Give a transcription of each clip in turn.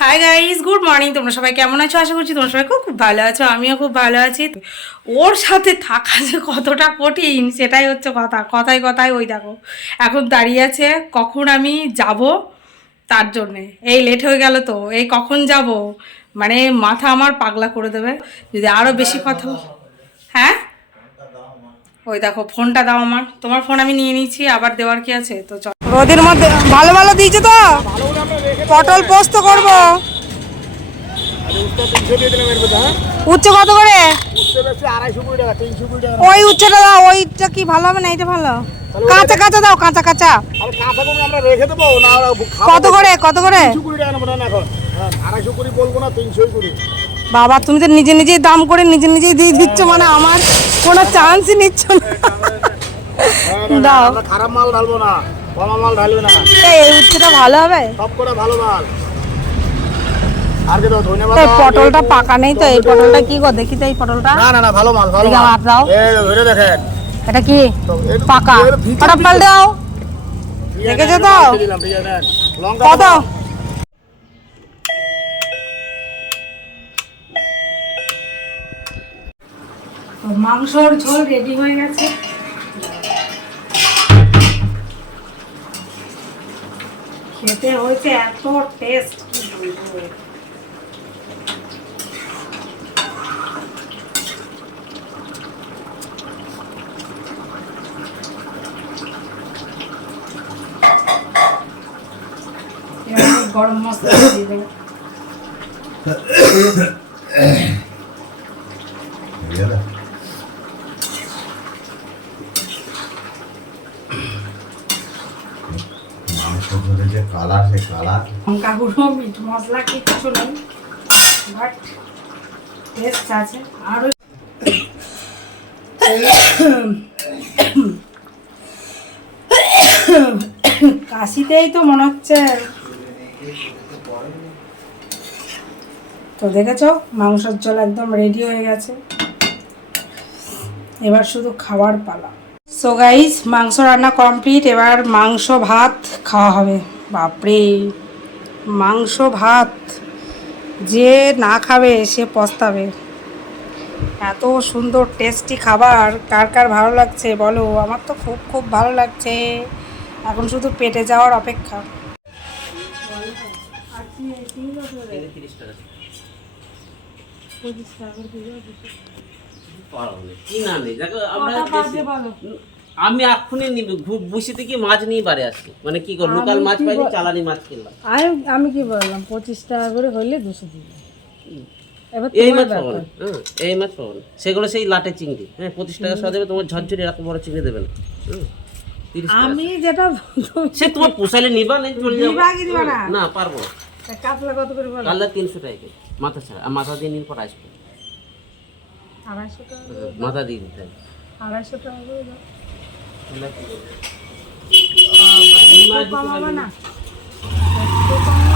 Hi guys good morning তোমরা সবাই কেমন আছো? আশা করছি তোমরা সবাই খুব খুব ভালো আছো, আমিও খুব ভালো আছি। ওর সাথে থাকা যে কতটা কঠিন, সেটাই হচ্ছে কথা। কথায় কথায় ওই দেখো, এখন দাঁড়িয়ে আছে, কখন আমি যাব তার জন্যে। এই লেট হয়ে গেল তো, এই কখন যাব? মানে মাথা আমার পাগলা করে দেবে। যদি আরও বেশি কথা হ্যাঁ? ওই দেখো, ফোনটা দাও আমার। তোমার ফোন আমি নিয়ে নিচ্ছি আবার দেওয়ার কি আছে? তো চল। রোদের মধ্যে, ভালো ভালো দিয়েছে তো? পটল পোস্ত করব। উচ্চ কত করে? ওই উচ্চটা দাও ওইটা কি ভালো হবে না এটা ভালো? কাঁচা কাঁচা দাও কাঁচা কাঁচা। আমরা রেখে দেবো না কত করে কত করে? হ্যাঁ বাবা তুমি তো নিজে নিজেই দাম করে নিজে নিজেই দিয়ে দিচ্ছ মানে আমার কোনো চান্সই নিচ্ছ হ্যাঁ, না, দাও। খারাপ মাল ঢালবো না। কমা মাল ঢালবে না। এই উচ্চটা ভালো হবে? সব করে ভালো মাল। আর কি দাও ধন্যবাদ। এই পটলটা পাকা নেই তো এই পটলটা কি গো দেখি তো এই পটলটা। না না না ভালো মাল ভালো মাল। হাত দাও। এই ধরে দেখেন। এটা কি? পাকা। ওটা পাল্টে দাও। দেখেছ তো? কত? মাংসর ঝোল রেডি হয়ে গেছে। খেতে হয়েছে এত টেস্ট কি গরম মশলা দিয়ে দেবো মাংস ধরে যে কালার সে গুঁড়ো মিট মশলা কিচ্ছু নেই। বাট টেস্ট আছে। আর ওই- কাশিতেই তো মনে হচ্ছে। তো দেখেছ, মাংসের ঝোল একদম রেডি হয়ে গেছে। এবার শুধু খাওয়ার পালা। সো গাইস মাংস রান্না কমপ্লিট এবার মাংস, ভাত খাওয়া হবে। বাপরে! মাংস ভাত যে না খাবে সে পস্তাবে। এত সুন্দর টেস্টি খাবার কার কার ভালো লাগছে বলো? আমার তো খুব খুব ভালো লাগছে। এখন শুধু পেটে যাওয়ার অপেক্ষা। পারবে কি না আমি এক্ষুনি নিব ঘু- বসিতে কি মাছ নিয়ে বাড়ি আসছি মানে কি করব? লোকাল মাছ পাইনি চালানি মাছ কিনলাম। আমি আমি কি বললাম পঁচিশ টাকা করে হইলে দুশো দিবে। এই মাছ পাবো না। এই মাছ পাবো না। সেগুলো সেই লাটে চিংড়ি। হ্যাঁ পঁচিশ টাকা সহ দেবে তোমার ঝরঝরি এরকম বড় চিংড়ি দেবে না। আমি যেটা সে তোমার পোষাইলে নিবা নেই চলে যাব। না? না পারব কাতলা কত করে বলো? কালদা তিনশো টাকা মাথা ছাড়া আর মাথা দিয়ে নিন পর আসবে আড়াইশো টাকা মাথা দিয়ে দিতে আড়াইশো টাকা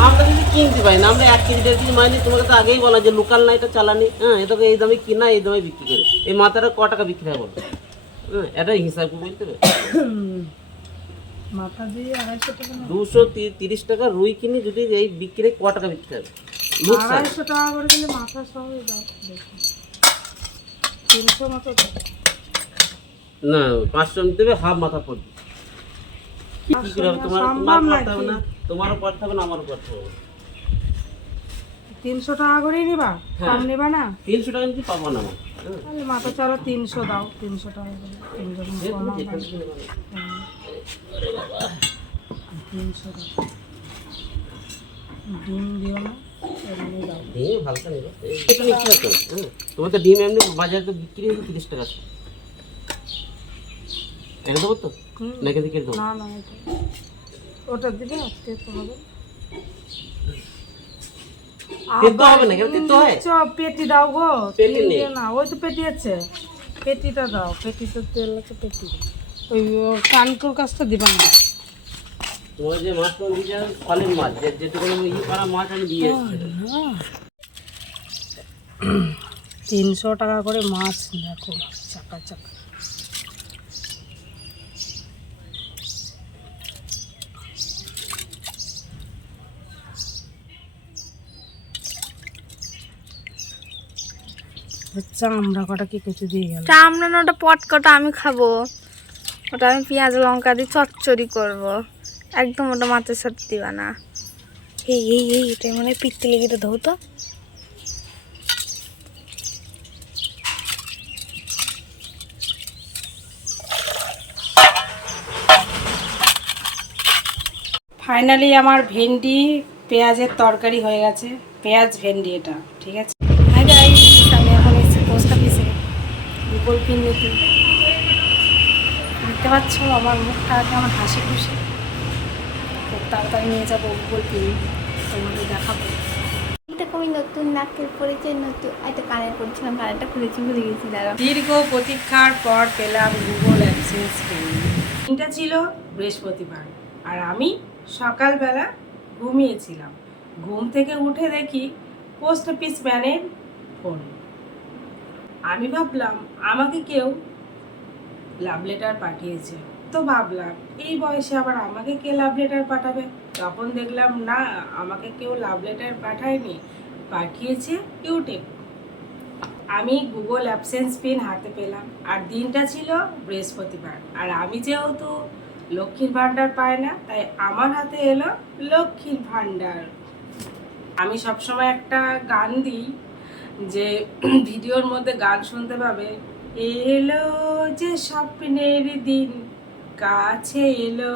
আমরা যদি কিনতে পারি না আমরা এক কেজি দেড় কেজি মাছ নিই তোমাকে তো আগেই বলা যে লোকাল না এটা চালানি। হ্যাঁ এটাকে এই দামে কিনা এই দামে বিক্রি করে। এই মাথাটা ক টাকা বিক্রি হয় বলো? হ্যাঁ এটা হিসাব টাকা না? দুশো তি- তিরিশ টাকা রুই কিনি যদি এই বিক্রি ক টাকা বিক্রি হবে। আড়াইশো টাকা করে মাথা সহ তিনশো মতো দাও না পাঁচশো হবে হাফ মাথা পড়বে। কি করে হবে? তোমার হবে না তোমারও হবে না আমারও হবে। তিনশো টাকা করেই নিবা? কম নিবা না? তিনশো টাকা নিতে পাবো না হ্যাঁ। তাহলে মাথা তিনশো দাও তিনশো টাকা করে তিনশো ডিম দিও না ডিম হ্যাঁ তোমার তো ডিম এমনি বাজারে তো বিক্রি হচ্ছে তিরিশ টাকা এনে দেবো তো না এখান থেকে দেবো না না। এটা ওটা দিবে আজকে হবে। তেতো হবে না কেন তেতো হয়? চ পেটি দাও গো। পেটি নেই। না ওই তো পেটি আছে। পেটিটা দাও পেটিতে তেল আছে পেটি ওই কানকুর কাজটা দিবা না। তোমার যে মাছটা দিয়ে ফলের মাছ যেটুকু ই করা মাছ আমি দিয়ে তিনশো টাকা করে মাছ দেখো চাকা চাকা। চামড়া কটা কি কিছু দিয়ে গেল? চামড়ানো ওটা পটকটা আমি খাব। ওটা আমি পেঁয়াজ লঙ্কা দিয়ে চচ্চড়ি করব। একদম ওটা মাছের সাথে দিবা না। এই এই এই এটা মানে পিত্তে লেগে তো ধৌ তো ফাইনালি আমার ভেন্ডি পেঁয়াজের তরকারি হয়ে গেছে। পেঁয়াজ ভেন্ডি এটা ঠিক আছে হাই গাইস আমি এখন এসেছি পোস্ট অফিসে গুগল পিন নিতে দেখতে পাচ্ছ আমার মুখটা কেমন হাসি খুশি। খুব তাড়াতাড়ি নিয়ে যাব গুগল পিন তোমাদের দেখাবো। দেখো আমি নতুন নাকের নতুন একটা কানের পড়ছিলাম কানেরটা খুলেছি ভুলে গেছি দাঁড়া দীর্ঘ প্রতীক্ষার পর পেলাম গুগল দিনটা ছিল বৃহস্পতিবার আর আমি সকালবেলা ঘুমিয়েছিলাম। ঘুম থেকে উঠে দেখি পোস্ট অফিস ম্যানের ফোন। আমি ভাবলাম, আমাকে কেউ লাভ লেটার পাঠিয়েছে। তো ভাবলাম, এই বয়সে আবার আমাকে কে লাভ লেটার পাঠাবে? তখন দেখলাম, না, আমাকে কেউ লাভ লেটার পাঠায়নি, পাঠিয়েছে ইউটিউব আমি গুগল অ্যাবসেন্স পিন হাতে পেলাম। আর দিনটা ছিল বৃহস্পতিবার। আর আমি যেহেতু লক্ষ্মীর ভাণ্ডার পাই না, তাই আমার হাতে এলো লক্ষ্মীর ভাণ্ডার। আমি সবসময় একটা গান দিই যে ভিডিওর মধ্যে গান শুনতে পাবে, এলো যে স্বপ্নের দিন, কাছে এলো।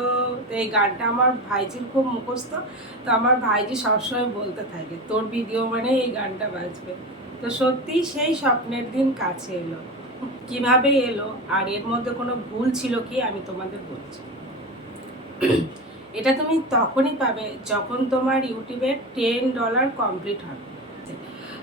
তো এই গানটা আমার ভাইজির খুব মুখস্থ। তো আমার ভাইজি সবসময় বলতে থাকে, তোর ভিডিও মানে এই গানটা বাজবে। তো সত্যি সেই স্বপ্নের দিন কাছে এলো। কীভাবে এলো? আর এর মধ্যে কোনো ভুল ছিল কি? আমি তোমাদের বলছি। এটা তুমি তখনই পাবে যখন তোমার ইউটিউবে টেন ডলার কমপ্লিট হবে।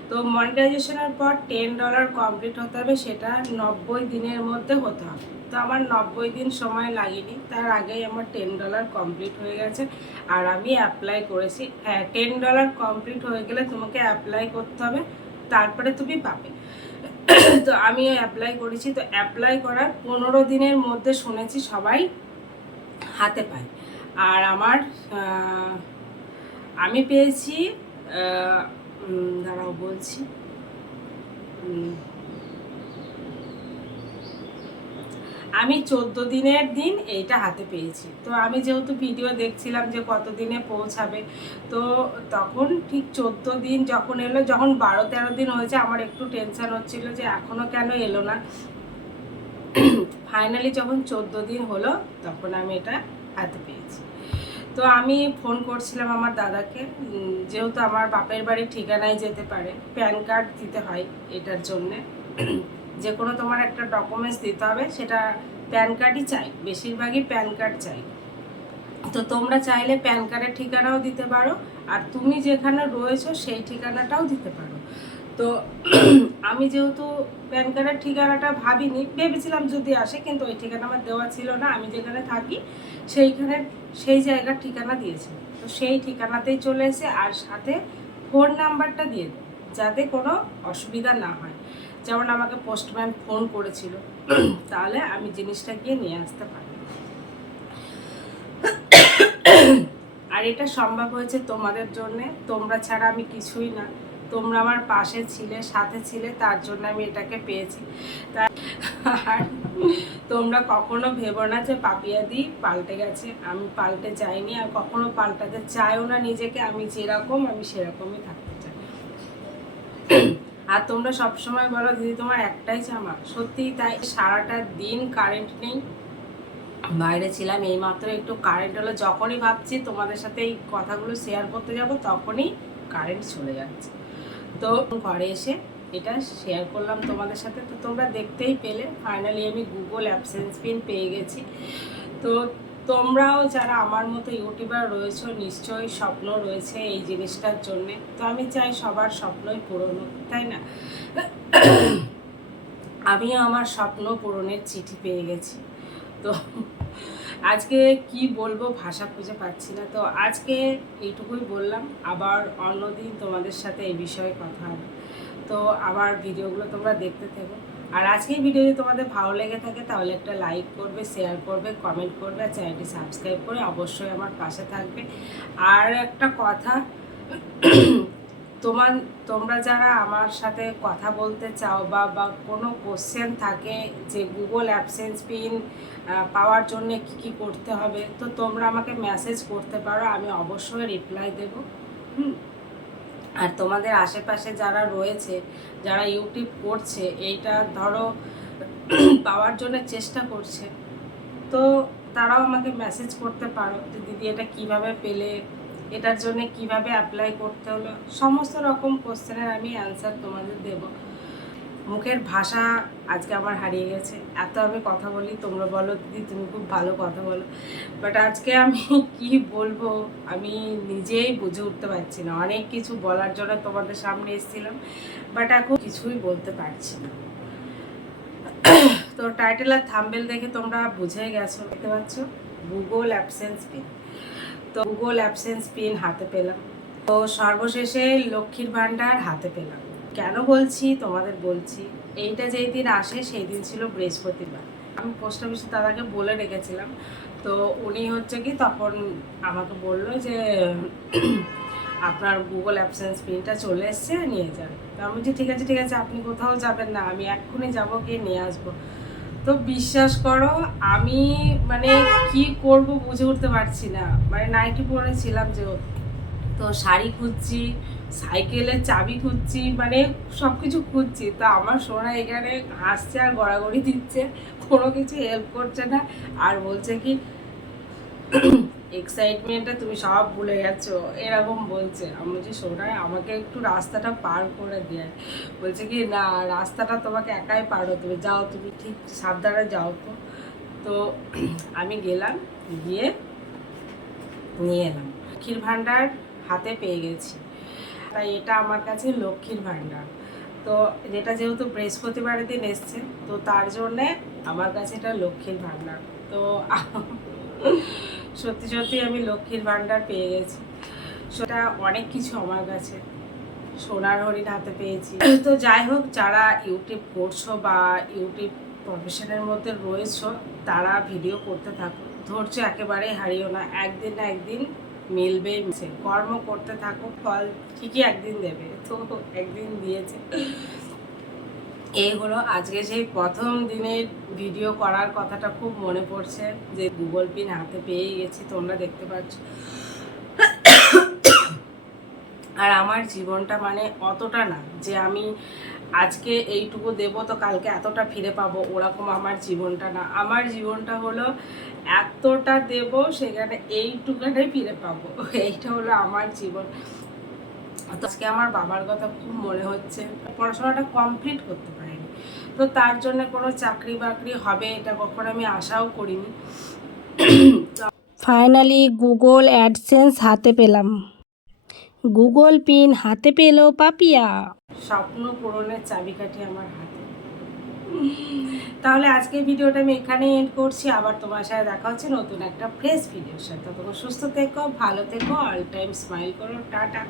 তো মনিটাইজেশনের পর টেন ডলার কমপ্লিট হতে হবে, সেটা নব্বই দিনের মধ্যে হতে হবে। তো আমার নব্বই দিন সময় লাগেনি, তার আগেই আমার টেন ডলার কমপ্লিট হয়ে গেছে। আর আমি অ্যাপ্লাই করেছি হ্যাঁ টেন ডলার কমপ্লিট হয়ে গেলে তোমাকে অ্যাপ্লাই করতে হবে, তারপরে তুমি পাবে। তো আমিও অ্যাপ্লাই করেছি, তো অ্যাপ্লাই করার পনেরো দিনের মধ্যে শুনেছি সবাই হাতে পায়। আর আমার আমি পেয়েছি দাঁড়াও বলছি। আমি চোদ্দ দিনের দিন এইটা হাতে পেয়েছি। তো আমি যেহেতু ভিডিও দেখছিলাম যে কত দিনে পৌঁছাবে, তো তখন ঠিক চোদ্দ দিন যখন এলো, যখন বারো তেরো দিন হয়েছে, আমার একটু টেনশন হচ্ছিল যে এখনও কেন এলো না। ফাইনালি যখন চোদ্দ দিন হলো, তখন আমি এটা হাতে পেয়েছি। তো আমি ফোন করছিলাম আমার দাদাকে যেহেতু আমার বাপের বাড়ির ঠিকানায় যেতে পারে, প্যান কার্ড দিতে হয় এটার জন্যে। যে কোনো তোমার একটা ডকুমেন্টস দিতে হবে, সেটা প্যান কার্ডই চাই, বেশিরভাগই প্যান কার্ড চাই। তো তোমরা চাইলে প্যান কার্ডের ঠিকানাও দিতে পারো, আর তুমি যেখানে রয়েছো সেই ঠিকানাটাও দিতে পারো। তো আমি যেহেতু প্যান কার্ডের ঠিকানাটা ভাবিনি ভেবেছিলাম যদি আসে কিন্তু ওই ঠিকানা আমার দেওয়া ছিল না আমি যেখানে থাকি সেইখানে সেই জায়গার ঠিকানা দিয়েছে। তো সেই ঠিকানাতেই চলে এসে আর সাথে ফোন নাম্বারটা দিয়ে যাতে কোনো অসুবিধা না হয়। যেমন আমাকে পোস্টম্যান ফোন করেছিল তাহলে আমি জিনিসটা গিয়ে নিয়ে আসতে পারি আর এটা সম্ভব হয়েছে তোমাদের জন্যে তোমরা ছাড়া আমি কিছুই না। তোমরা আমার পাশে ছিলে, সাথে ছিলে, তার জন্য আমি এটাকে পেয়েছি। তাই আর তোমরা কখনো ভেবো না যে পাপিয়াদি পাল্টে গেছে। আমি পাল্টে যাইনি আর কখনো পাল্টাতে চাইও না নিজেকে। আমি যেরকম, আমি সেরকমই থাকতে চাই। আর তোমরা সবসময় বলো, দিদি, তোমার একটাই জামা সত্যিই তাই, সারাটা দিন কারেন্ট নেই। বাইরে ছিলাম, এইমাত্র একটু কারেন্ট হলো। যখনই ভাবছি তোমাদের সাথে এই কথাগুলো শেয়ার করতে যাব, তখনই কারেন্ট চলে যাচ্ছে। তো ঘরে এসে এটা শেয়ার করলাম তোমাদের সাথে। তো তোমরা দেখতেই পেলে ফাইনালি আমি গুগল অ্যাবসেন্স পিন পেয়ে গেছি। তো তোমরাও যারা আমার মতো ইউটিউবার রয়েছো, নিশ্চয়ই স্বপ্ন রয়েছে এই জিনিসটার জন্যে। তো আমি চাই সবার স্বপ্নই পূরণ হোক, তাই না? আমিও আমার স্বপ্ন পূরণের চিঠি পেয়ে গেছি। তো আজকে কি বলব ভাষা খুঁজে পাচ্ছি না। তো আজকে এইটুকুই বললাম। আবার অন্যদিন তোমাদের সাথে এই বিষয়ে কথা হবে। তো আবার ভিডিওগুলো তোমরা দেখতে থেকো। আর আজকের ভিডিও যদি তোমাদের ভালো লেগে থাকে, তাহলে একটা লাইক করবে শেয়ার করবে কমেন্ট করবে, আর চ্যানেলটি সাবস্ক্রাইব করে অবশ্যই আমার পাশে থাকবে। আর একটা কথা তোমার, তোমরা যারা আমার সাথে কথা বলতে চাও বা বা কোনো কোশ্চেন থাকে যে গুগল অ্যাবসেন্স পিন পাওয়ার জন্য কি কি করতে হবে, তো তোমরা আমাকে মেসেজ করতে পারো, আমি অবশ্যই রিপ্লাই দেবো। হুম? আর তোমাদের আশেপাশে যারা রয়েছে, যারা ইউটিউব করছে, এইটা ধরো পাওয়ার জন্য চেষ্টা করছে, তো তারাও আমাকে মেসেজ করতে পারো যে, দিদি, এটা কীভাবে পেলে? এটার জন্য কীভাবে অ্যাপ্লাই করতে হলো? সমস্ত রকম কোশ্চেনের আমি অ্যান্সার তোমাদের দেব। মুখের ভাষা আজকে আমার হারিয়ে গেছে। এত আমি কথা বলি, তোমরা বলো দিদি, তুমি খুব ভালো কথা বলো। বাট আজকে আমি কি বলব? আমি নিজেই বুঝে উঠতে পারছি না। অনেক কিছু বলার জন্য তোমাদের সামনে এসেছিলাম বাট এখন কিছুই বলতে পারছি না। তো টাইটেল আর থাম্বেল দেখে তোমরা বুঝে গেছো, দেখতে পাচ্ছ? গুগল অ্যাবসেন্স পিন তো গুগল অ্যাবসেন্স পিন হাতে পেলাম। তো সর্বশেষে লক্ষ্মীর ভাণ্ডার হাতে পেলাম। কেন বলছি? তোমাদের বলছি। এইটা যেই দিন আসে, সেই দিন ছিল বৃহস্পতিবার। আমি পোস্ট অফিসে দাদাকে বলে রেখেছিলাম। তো উনি হচ্ছে কি, তখন আমাকে বলল যে, আপনার গুগল অ্যাবসেন্স পিনটা চলে এসছে, নিয়ে যান। তো আমি বলছি, ঠিক আছে ঠিক আছে, আপনি কোথাও যাবেন না। আমি এক্ষুনি যাব গিয়ে নিয়ে আসব। তো বিশ্বাস করো, আমি মানে কি করব বুঝে উঠতে পারছি না। মানে নাইটি পরেছিলাম যে তো শাড়ি খুঁজছি সাইকেলের চাবি খুঁজছি মানে সব কিছু খুঁজছি। তো আমার সোনা এখানে হাসছে আর গড়াগড়ি দিচ্ছে, কোনো কিছু হেল্প করছে না। আর বলছে কি এক্সাইটমেন্টটা তুমি সব ভুলে গেছো, এরকম বলছে। আমি বলছি, সোনা, আমাকে একটু রাস্তাটা পার করে দেয় বলছে কি, না, রাস্তাটা তোমাকে একাই পার হতে হবে। যাও তুমি ঠিক সাবধানে যাও তো। তো আমি গেলাম, গিয়ে নিয়ে এলাম। লক্ষ্মীর ভাণ্ডার হাতে পেয়ে গেছি। তাই এটা আমার কাছে লক্ষ্মীর ভাণ্ডার। তো যেটা যেহেতু বৃহস্পতিবারের দিন এসছে, তো তার জন্যে আমার কাছে এটা লক্ষ্মীর ভাণ্ডার। তো সত্যি সত্যি আমি লক্ষ্মীর ভাণ্ডার পেয়ে গেছি। সেটা অনেক কিছু আমার কাছে। সোনার হরিণ হাতে পেয়েছি। তো যাই হোক, যারা ইউটিউব করছ বা ইউটিউব প্রফেশনের মধ্যে রয়েছো, তারা ভিডিও করতে থাকো। ধৈর্য একেবারেই হারিও না। একদিন না একদিন মিলবেই কর্ম করতে থাকো, ফল ঠিকই একদিন দেবে। তো একদিন দিয়েছে। এই হলো আজকে সেই প্রথম দিনের ভিডিও করার কথাটা খুব মনে পড়ছে যে গুগল পিন হাতে পেয়ে গেছি, তোমরা দেখতে পাচ্ছ। আর আমার জীবনটা মানে অতটা না, যে আমি আজকে এইটুকু দেবো তো কালকে এতটা ফিরে পাবো, ওরকম আমার জীবনটা না। আমার জীবনটা হলো এতটা দেব, সেখানে এইটুকাটাই ফিরে পাবো। এইটা হলো আমার জীবন। আজকে আমার বাবার কথা খুব মনে হচ্ছে। পড়াশোনাটা কমপ্লিট করতে পারিনি তো তার জন্য কোনো চাকরি বাকরি হবে এটা কখনো আমি আশাও করিনি। ফাইনালি গুগল অ্যাডসেন্স হাতে পেলাম। গুগল পিন হাতে পেল পাপিয়া। স্বপ্ন পূরণের চাবিকাঠি আমার হাতে। তাহলে আজকের ভিডিওটা আমি এখানেই এন্ড করছি। আবার তোমার সাথে দেখা হচ্ছে নতুন একটা ফ্রেশ ভিডিওর সাথে। ততক্ষণ সুস্থ থেকো ভালো থেকো অল টাইম স্মাইল করো টাটা।